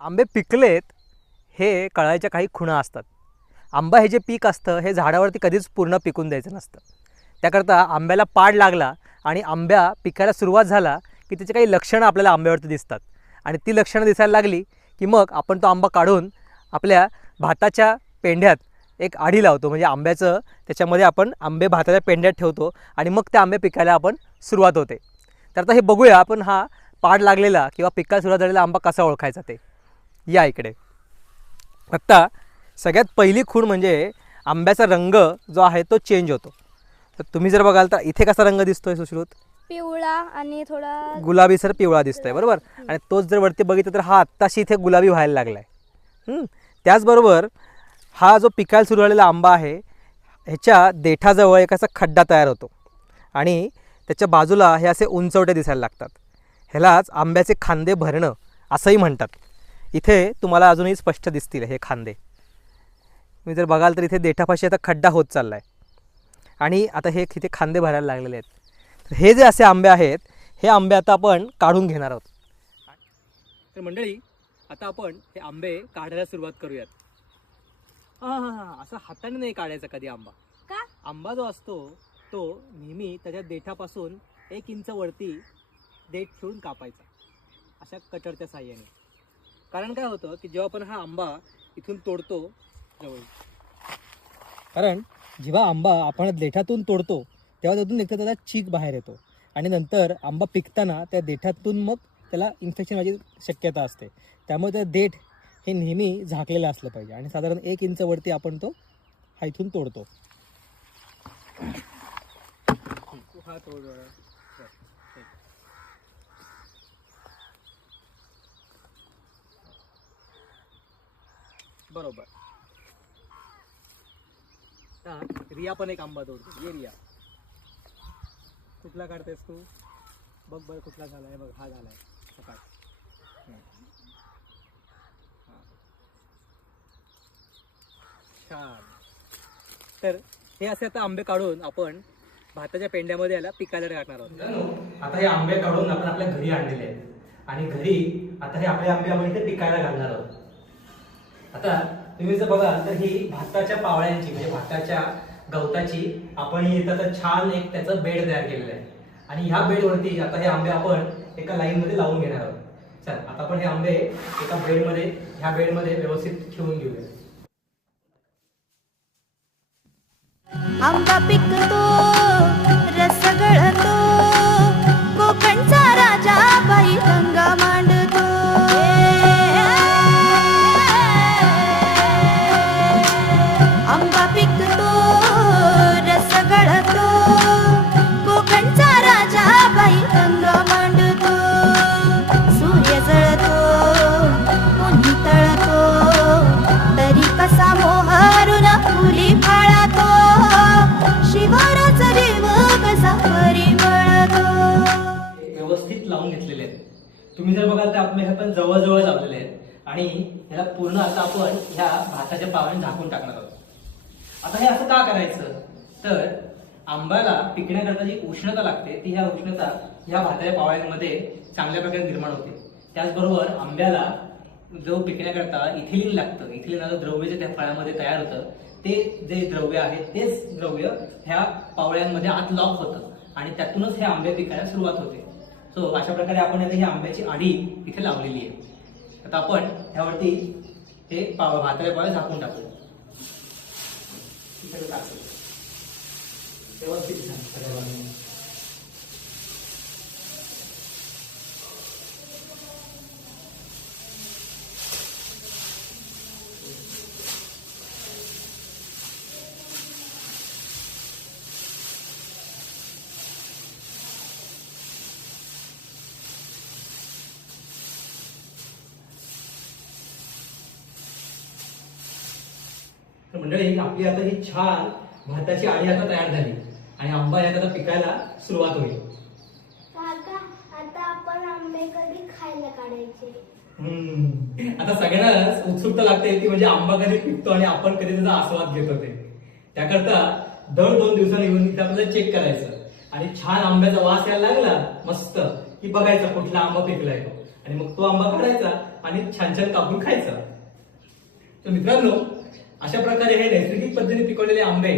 आंबे पिकलेत हे कळायच्या काही खुणा असतात. आंबा हे जे पीक असतं हे झाडावरती कधीच पूर्ण पिकून द्यायचं नसतं. त्याकरता आंब्याला पाड लागला आणि आंब्या पिकायला सुरुवात झाला की त्याची काही लक्षणं आपल्याला आंब्यावरती दिसतात. आणि ती लक्षणं दिसायला लागली की मग आपण तो आंबा काढून आपल्या भाताच्या पेंढ्यात एक आढी लावतो. म्हणजे आंब्याचं त्याच्यामध्ये आपण आंबे भाताच्या पेंढ्यात ठेवतो आणि मग ते आंबे पिकायला आपण सुरुवात होते. तर आता हे बघूया आपण हा पाड लागलेला किंवा पिकायला सुरुवात झालेला आंबा कसा ओळखायचा ते. या इकडे. आत्ता सगळ्यात पहिली खूण म्हणजे आंब्याचा रंग जो आहे तो चेंज होतो. तर तुम्ही जर बघाल तर इथे कसा रंग दिसतोय सुश्रुत? पिवळा आणि थोडा गुलाबी सर पिवळा दिसतोय बरोबर? आणि तोच जर वरती बघितलं तर हा आत्ताशी इथे गुलाबी व्हायला लागलाय. हम्म. त्याचबरोबर हा जो पिकायला सुरू झालेला आंबा आहे ह्याच्या देठाजवळ एक असा खड्डा तयार होतो. आणि त्याच्या बाजूला हे असे उंचवटे दिसायला लागतात. ह्यालाच आंब्याचे खांदे भरणं असंही म्हणतात. इथे तुम्हाला अजूनही स्पष्ट दिसतील हे खांदे. तुम्ही जर बघाल तर इथे देठापाशी आता खड्डा होत चालला आहे आणि आता हे इथे खांदे भरायला लागलेले आहेत. तर हे जे असे आंबे आहेत हे आंबे आता आपण काढून घेणार आहोत. तर मंडळी आता आपण हे आंबे काढायला सुरुवात करूयात. हां हां हां असं हाताने नाही काढायचा कधी आंबा. का? आंबा जो असतो तो नेहमी त्याच्या देठापासून एक इंच वरती देठ ठेवून कापायचा. अशा कटरच्या साह्याने. कारण काय होतं की जेव्हा आपण हा आंबा इथून तोडतो जवळ. कारण जेव्हा आंबा आपण देठातून तोडतो तेव्हा त्यातून एकदा त्याचा चीक बाहेर येतो. आणि नंतर आंबा पिकताना त्या देठातून मग त्याला इन्फेक्शन व्हायची शक्यता असते. त्यामुळे त्या देठ हे नेहमी झाकलेलं असलं पाहिजे. आणि साधारण एक इंच वरती आपण तो हा इथून तोडतो. हा तोड बरोबर. रिया पण एक आंबा तोडतो. ये रिया. कुठला काढतेस तू? बघ बघ कुठला झालाय. बघ हा झालाय. आहे सकाळ छान. तर हे असे आता आंबे काढून आपण भाताच्या पेंड्यामध्ये याला पिकायला टाकणार आहोत. आता हे आंबे काढून आपण आपल्या घरी आणलेले आहेत. आणि घरी आता हे आपले आंबे आपण इथे पिकायला घालणार आहोत. आता तुम्ही जर बघाल तर ही भाताच्या पावळ्यांची म्हणजे भाताच्या गवताची आपण ही इथं छान एक त्याचं बेड तयार केलेलं आहे. आणि ह्या बेडवरती आता हे आंबे आपण एका लाईन मध्ये लावून घेणार आहोत. चल आता आपण हे आंबे एका बेडमध्ये ह्या बेडमध्ये व्यवस्थित ठेवून घेऊया. आंबा पिकतो तुम्ही जर बघाल तर आपल्या हे पण जवळजवळ लावलेले आहेत. आणि ह्याला पूर्ण आता आपण ह्या भाताच्या पावाने झाकून टाकणार आहोत. आता हे असं का करायचं? तर आंब्याला पिकण्याकरता जी उष्णता लागते ती ह्या उष्णता ह्या भाताच्या पावळ्यांमध्ये चांगल्या प्रकारे निर्माण होते. त्याचबरोबर आंब्याला जो पिकण्याकरता इथिलिन लागतं इथिलिन द्रव्य जे त्या फळामध्ये तयार होतं ते जे द्रव्य आहे तेच द्रव्य ह्या पावळ्यांमध्ये आत लॉक होतं. आणि त्यातूनच हे आंबे पिकायला सुरुवात होते. सो अशा प्रकारे आपण आता ही आंब्याची आडी इथे लावलेली आहे. आता आपण ह्यावरती हे पाव भाताच्या पावळे झाकून टाकू. टाकू. व्यवस्थित मंडळी आपली आता ही छान भाताची आडी आता तयार झाली. आणि आंबा यात आता पिकायला सुरुवात होईल. काका आता आपण आंबे कधी खायला काढायचे? हम्म. आता सगळ्यांनाच उत्सुकता लागते ती म्हणजे आंबा कधी पिकतो आणि आपण कधी त्याचा आस्वाद घेतो ते त्याकरता दर दोन दिवसांनी येऊन इथे आपल्याला चेक करायचं. आणि छान आंब्याचा वास यायला लागला मस्त की बघायचा कुठला आंबा पिकलाय तो. आणि मग तो आंबा काढायचा आणि छान छान कापून खायचा. तर मित्रांनो अशा प्रकारे हे नैसर्गिक पद्धतीने पिकवलेले आंबे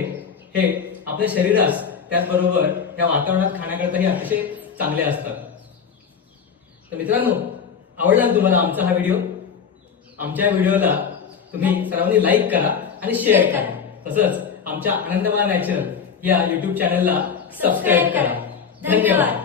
हे आपल्या शरीरास त्याचबरोबर या वातावरणात खाण्याकरता हे अतिशय चांगले असतात. तर मित्रांनो आवडला ना तुम्हाला आमचा हा व्हिडिओ? आमच्या व्हिडिओला तुम्ही सर्वांनी लाईक करा आणि शेअर करा. तसंच आमच्या आनंदमा नॅचरल या युट्यूब चॅनलला सबस्क्राईब करा. धन्यवाद.